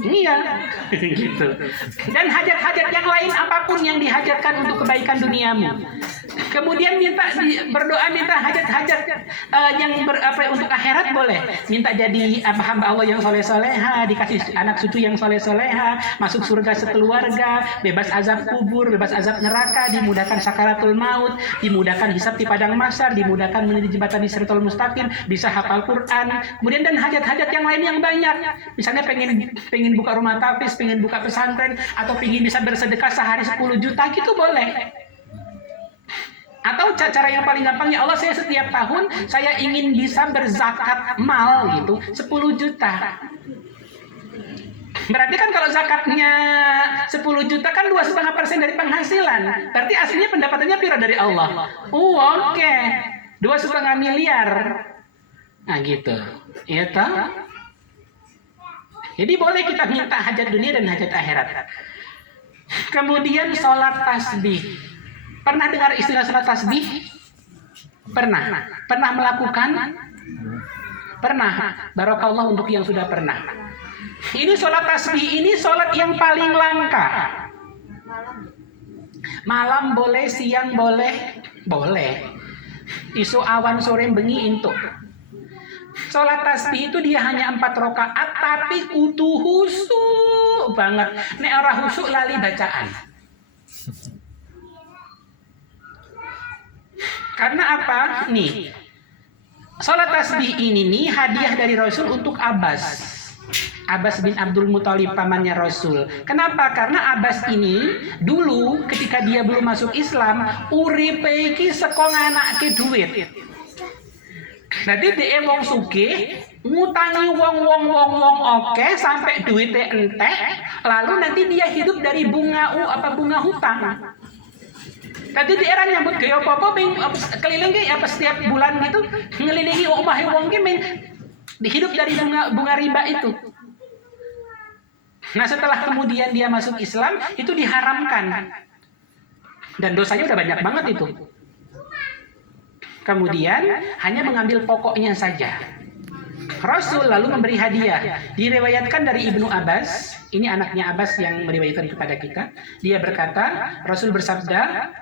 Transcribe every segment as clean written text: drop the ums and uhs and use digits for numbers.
Iya, gitu. Dan hajat-hajat yang lain apapun yang dihajatkan untuk kebaikan duniamu. Kemudian berdoa minta hajat-hajat untuk akhirat boleh. Minta jadi hamba Allah yang soleh-soleha, dikasih anak cucu yang soleh-soleha, masuk surga sekeluarga, bebas azab kubur, bebas azab neraka, dimudahkan sakaratul maut, dimudahkan hisab di padang mahsyar, dimudahkan menuju jembatan di Siratal Mustaqim, bisa hafal Quran. Kemudian dan hajat-hajat yang lain yang banyak. Misalnya pengen buka rumah tafis, pengen buka pesantren, atau pengen bisa bersedekah sehari 10 juta gitu boleh. Atau cara yang paling gampang, ya Allah, saya setiap tahun saya ingin bisa berzakat mal gitu 10 juta. Berarti kan kalau zakatnya 10 juta kan 2,5% dari penghasilan. Berarti aslinya pendapatannya pira dari Allah. Oke. 2,5 miliar. Nah gitu. Iya toh? Jadi boleh kita minta hajat dunia dan hajat akhirat. Kemudian sholat tasbih. Pernah dengar istilah sholat tasbih? Pernah. Pernah melakukan? Pernah. Barakallah untuk yang sudah pernah. Ini sholat tasbih ini sholat yang paling langka. Malam boleh, siang boleh, boleh. Isu awan sore bengi entuk. Sholat tasbih itu dia hanya 4 rakaat, tapi kudu husuk banget. Nek ora husuk lali bacaan. Karena apa? Nih, sholat tasbih ini nih hadiah dari Rasul untuk Abbas. Abbas bin Abdul Muthalib, pamannya Rasul. Kenapa? Karena Abbas ini dulu ketika dia belum masuk Islam, uripe iki saka nganake duit. Jadi dia wong sugih, ngutangi wong oke sampai duitnya entek, lalu nanti dia hidup dari bunga hutang. Tadi di era nyambut gaya apa-apa keliling apa setiap bulan gitu ngelilingi omah wong ki dihidup dari bunga riba itu. Nah, setelah kemudian dia masuk Islam itu diharamkan. Dan dosanya udah banyak banget itu. Kemudian hanya mengambil pokoknya saja. Rasul lalu memberi hadiah. Diriwayatkan dari Ibnu Abbas, ini anaknya Abbas yang meriwayatkan kepada kita. Dia berkata, Rasul bersabda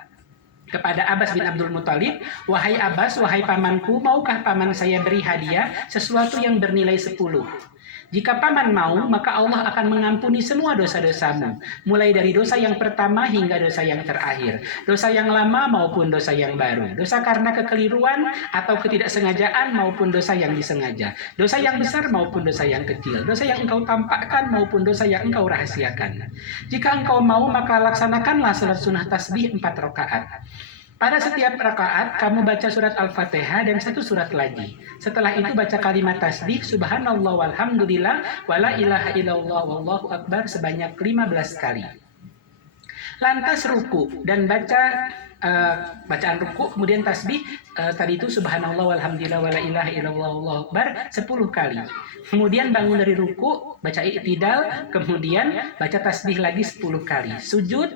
kepada Abbas bin Abdul Muthalib, "Wahai Abbas, wahai pamanku, maukah paman saya beri hadiah sesuatu yang bernilai 10? Jika paman mau, maka Allah akan mengampuni semua dosa-dosamu, mulai dari dosa yang pertama hingga dosa yang terakhir, dosa yang lama maupun dosa yang baru, dosa karena kekeliruan atau ketidaksengajaan maupun dosa yang disengaja, dosa yang besar maupun dosa yang kecil, dosa yang engkau tampakkan maupun dosa yang engkau rahasiakan. Jika engkau mau, maka laksanakanlah salat sunnah tasbih 4 rakaat. Pada setiap rakaat kamu baca surat Al-Fatihah dan 1 surat lagi. Setelah itu baca kalimat tasbih subhanallah walhamdulillah wala ilaha illallah wallahu akbar sebanyak 15 kali. Lantas ruku dan baca bacaan ruku, kemudian tasbih tadi itu subhanallah walhamdulillah wala ilaha illallah wallahu akbar 10 kali. Kemudian bangun dari ruku, baca i'tidal, kemudian baca tasbih lagi 10 kali. Sujud,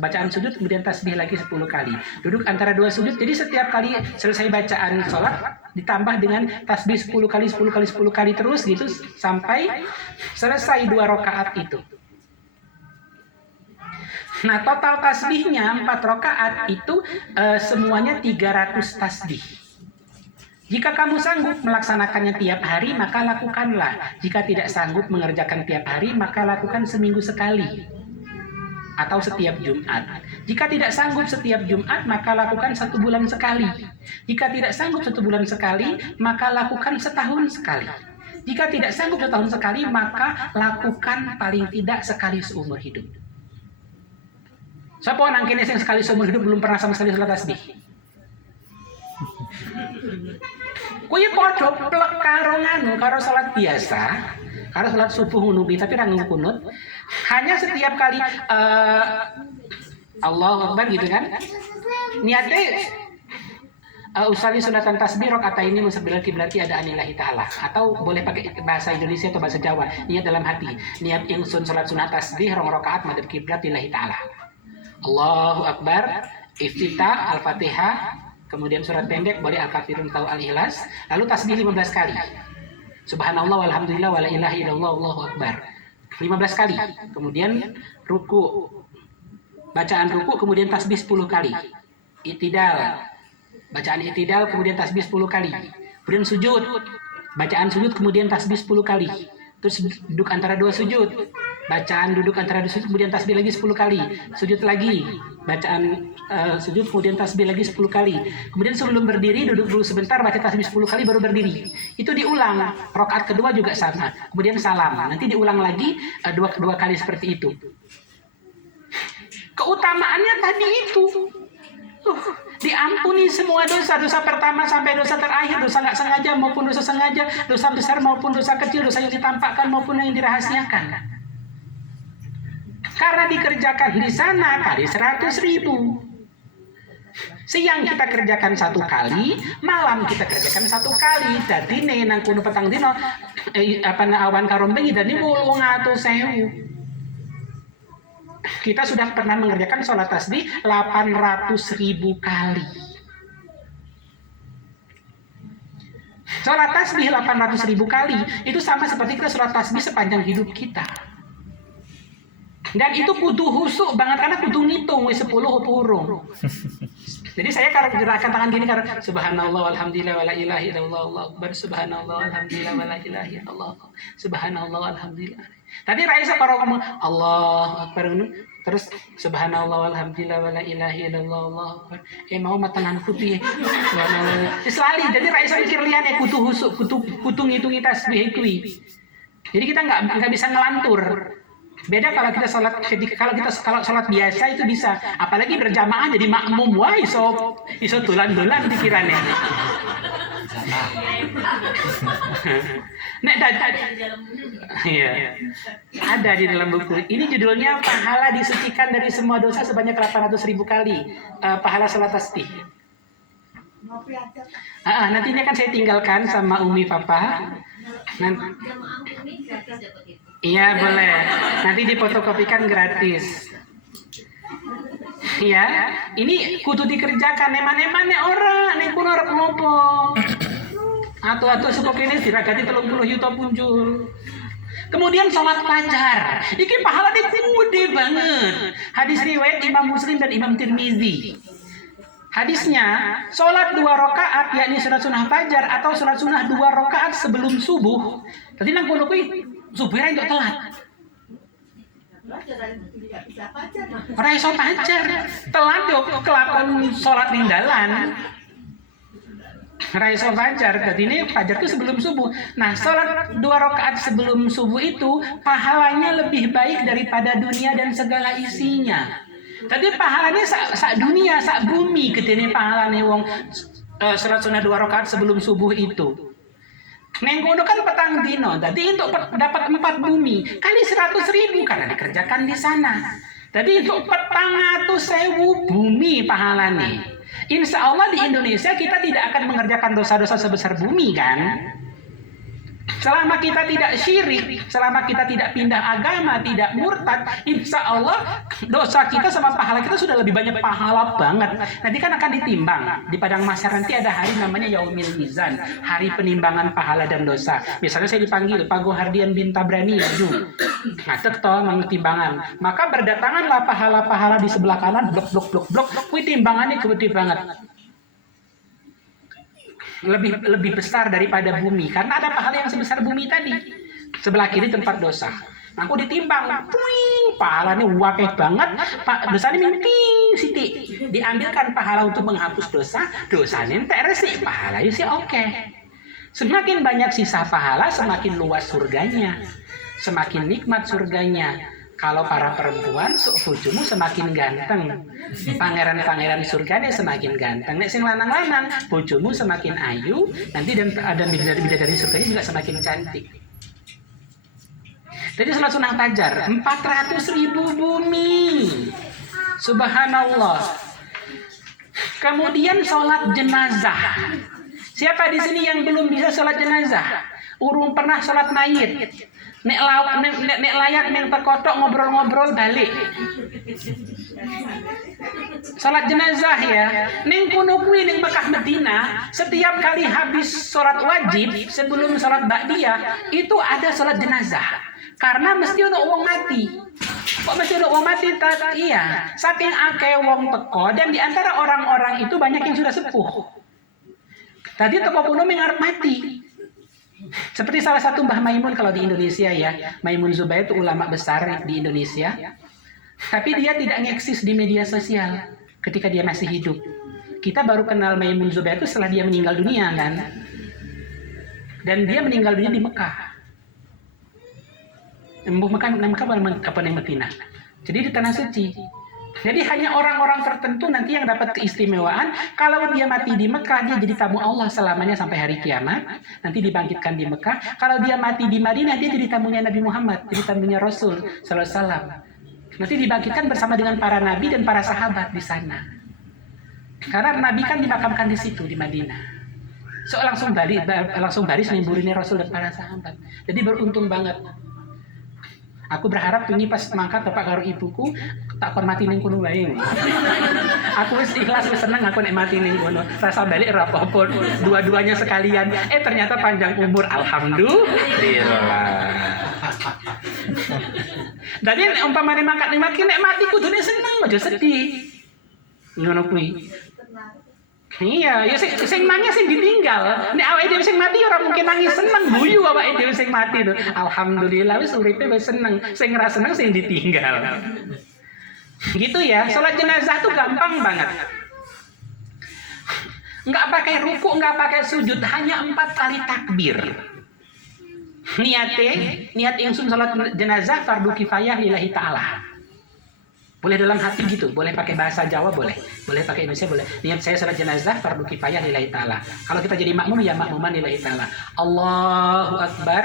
bacaan sujud, kemudian tasbih lagi 10 kali. Duduk antara 2 sujud, jadi setiap kali selesai bacaan sholat ditambah dengan tasbih 10 kali 10 kali 10 kali terus gitu sampai selesai 2 rakaat itu. Nah, total tasbihnya 4 rakaat itu semuanya 300 tasbih. Jika kamu sanggup melaksanakannya tiap hari, maka lakukanlah. Jika tidak sanggup mengerjakan tiap hari, maka lakukan seminggu sekali. Atau setiap Jumat. Jika tidak sanggup setiap Jumat, maka lakukan 1 bulan sekali. Jika tidak sanggup 1 bulan sekali, maka lakukan setahun sekali. Jika tidak sanggup setahun sekali, maka lakukan paling tidak sekali seumur hidup. Siapa orang kini yang sekali seumur hidup belum pernah sama sekali sholat tasbih? Kuwi padha plek karo karo salat biasa, karo salat subuh ngono kuwi tapi ra kunut. Hanya setiap kali Allahu Akbar gitu kan. Niatnya usali sunatan tasbih rakaat ini musabbilan kiblati ada anillahi ta'ala, atau boleh pakai bahasa Indonesia atau bahasa Jawa. Niat dalam hati, niat ingsun salat sunat tasbih rong rakaat madhep kiblat lillahi ta'ala. Allahu Akbar, iftitah, Al-Fatihah, kemudian surat pendek boleh Al-Kafirun atau Al-Ikhlas, lalu tasbih 15 kali. Subhanallah walhamdulillah wala ilaha illallah wallahu akbar. 15 kali. Kemudian ruku. Bacaan ruku kemudian tasbih 10 kali. I'tidal. Bacaan i'tidal kemudian tasbih 10 kali. Kemudian sujud. Bacaan sujud kemudian tasbih 10 kali. Terus duduk antara dua sujud. Bacaan duduk antara dua sujud kemudian tasbih lagi 10 kali. Sujud lagi. Bacaan sujud kemudian tasbih lagi 10 kali. Kemudian sebelum berdiri duduk dulu sebentar baca tasbih 10 kali baru berdiri. Itu diulang. Rakaat kedua juga sama. Kemudian salam. Nanti diulang lagi dua kali seperti itu. Keutamaannya tadi itu. Diampuni semua dosa pertama sampai dosa terakhir, dosa nggak sengaja maupun dosa sengaja, dosa besar maupun dosa kecil, dosa yang ditampakkan maupun yang dirahasiakan. Karena dikerjakan di sana kali 100.000. Siang kita kerjakan 1 kali, malam kita kerjakan 1 kali. Jadi nih nang kuno petang dino awan karombengi dan ini wong atus sewu. Kita sudah pernah mengerjakan sholat tasbih 800.000 kali. Sholat tasbih 800.000 kali itu sama seperti kita sholat tasbih sepanjang hidup kita. Dan itu kudu husuk banget karena kudu ngitung 10 huruf. Jadi saya kalau gerakan tangan gini karena subhanallah walhamdulillah wala ilaha illallah Allahu akbar subhanallah walhamdulillah wala ilaha illallah subhanallah walhamdulillah. Tadi Raisa kalau ngomong Allah akbar terus subhanallah walhamdulillah wala ilaha illallah Allahu akbar. Mau matanganku piye? Subhanallah. Selalu jadi Raisa mikir liane kudu husuk kudu ngitungi tasbih kuwi. Jadi kita enggak bisa ngelantur. Beda kalau kita kalau sholat biasa itu bisa, apalagi berjamaah jadi makmum, wah iso dolan-dolan pikirannya. Iya. Ada di dalam buku. Ini judulnya pahala disucikan dari semua dosa sebanyak 800.000 kali. Pahala sholat tasbih. Nantinya kan saya tinggalkan sama Umi Papa. Iya boleh. Nanti difotokopikan gratis. Iya, ini kudu dikerjakan. Eman-emannya orang, nih kuno rek ngopo. Atau sebab ini diragati 30 juta punjul. Kemudian sholat fajar. Iki pahala dia gede banget. Hadis riwayat Imam Muslim dan Imam Tirmizi. Hadisnya, sholat 2 rakaat, yakni sholat sunnah fajar atau sholat sunnah 2 rakaat sebelum subuh. Tadi nang kono kuwi subuhnya itu telat. Ora iso fajar. Telat yo kelakon sholat ning dalan. Ora iso fajar. Dadi ini fajar itu sebelum subuh. Nah, sholat 2 rakaat sebelum subuh itu pahalanya lebih baik daripada dunia dan segala isinya. Tadi pahalanya sak dunia, sak bumi gedene pahalane wong salat sunah 2 rakaat sebelum subuh itu. Neng kono kan petang dino, tadi untuk dapat 4 bumi kali 100.000 karena dikerjakan di sana. Tadi untuk 400.000 bumi pahalane. Insya Allah di Indonesia kita tidak akan mengerjakan dosa-dosa sebesar bumi kan? Selama kita tidak syirik, selama kita tidak pindah agama, tidak murtad, insya Allah dosa kita sama pahala kita sudah lebih banyak pahala banget. Nanti kan akan ditimbang. Di padang mahsyar nanti ada hari namanya Yaumil Mizan, hari penimbangan pahala dan dosa. Misalnya saya dipanggil Pak Gohardian bin Tabrani, maju. Ngatet toh timbangan. Maka berdatanganlah pahala-pahala di sebelah kanan, blok. Wih timbangannya gede banget. Lebih besar daripada bumi karena ada pahala yang sebesar bumi tadi. Sebelah kiri tempat dosa. Nah, aku ditimbang, puing, pahalanya wakeh banget. Dosanya minting, siti. Diambilkan pahala untuk menghapus dosa, dosanya entek resik, pahalanya sih oke. Semakin banyak sisa pahala, semakin luas surganya. Semakin nikmat surganya. Kalau para perempuan, bojomu semakin ganteng. Pangeran-pangeran surganya semakin ganteng. Nek sing lanang-lanang, bojomu semakin ayu, nanti dan bidadari surganya juga semakin cantik. Jadi sholat sunnah fajar, 400.000 bumi. Subhanallah. Kemudian sholat jenazah. Siapa di sini yang belum bisa sholat jenazah? Urung pernah sholat mayit. Nek layak neng terkotok ngobrol-ngobrol balik. Salat jenazah ya. Neng kuno kuwi ning Mekah Medina, setiap kali habis salat wajib sebelum salat ba'diyah itu ada salat jenazah. Karena mesti ono wong mati. Kok mesti ono wong mati? Iya, saking akeh wong teko dan di antara orang-orang itu banyak yang sudah sepuh. Tadi teko kuno mengarep mati. Seperti salah satu Mbah Maimun kalau di Indonesia ya. Maimun Zubair itu ulama besar di Indonesia. Tapi dia tidak ngeksis di media sosial ketika dia masih hidup. Kita baru kenal Maimun Zubair itu setelah dia meninggal dunia kan. Dan dia meninggal dunia di Mekah. Mekah apa Madinah. Jadi di tanah suci. Jadi hanya orang-orang tertentu nanti yang dapat keistimewaan. Kalau dia mati di Mekah, dia jadi tamu Allah selamanya sampai hari kiamat. Nanti dibangkitkan di Mekah. Kalau dia mati di Madinah, dia jadi tamunya Nabi Muhammad, jadi tamunya Rasul Sallallahu Alaihi Wasallam. Nanti dibangkitkan bersama dengan para nabi dan para sahabat di sana. Karena Nabi kan dimakamkan di situ di Madinah. So langsung baris nyemburinnya Rasul dan para sahabat. Jadi beruntung banget. Aku berharap ini pas mangkat bapak karo ibuku tak hormati ning kono wae. Aku wis ikhlas wis seneng aku nek mati ning kono. Rasa balik ora apa-apa. Dua-duanya sekalian. Ternyata panjang umur alhamdulillah. Dadi umpamane mangkat ning mati kudune seneng aja sedih. Ngono kuwi. Iya, ya sing nangis sing ditinggal. Nek awake dhewe sing mati ora mungkin nangis seneng guyu awake dhewe sing mati lho. Alhamdulillah wis uripe wis seneng. Sing ora seneng sing ditinggal. Gitu ya. Salat jenazah tuh gampang banget. Enggak pakai ruku, enggak pakai sujud, hanya 4 kali takbir. Niat ingsun salat jenazah fardu kifayah lillahi ta'ala. Boleh dalam hati gitu, boleh pakai bahasa Jawa boleh pakai Indonesia boleh. Niat saya salat jenazah fardu kifayah lillahi ta'ala. Kalau kita jadi makmum ya makmuman lillahi ta'ala. Allahu Akbar.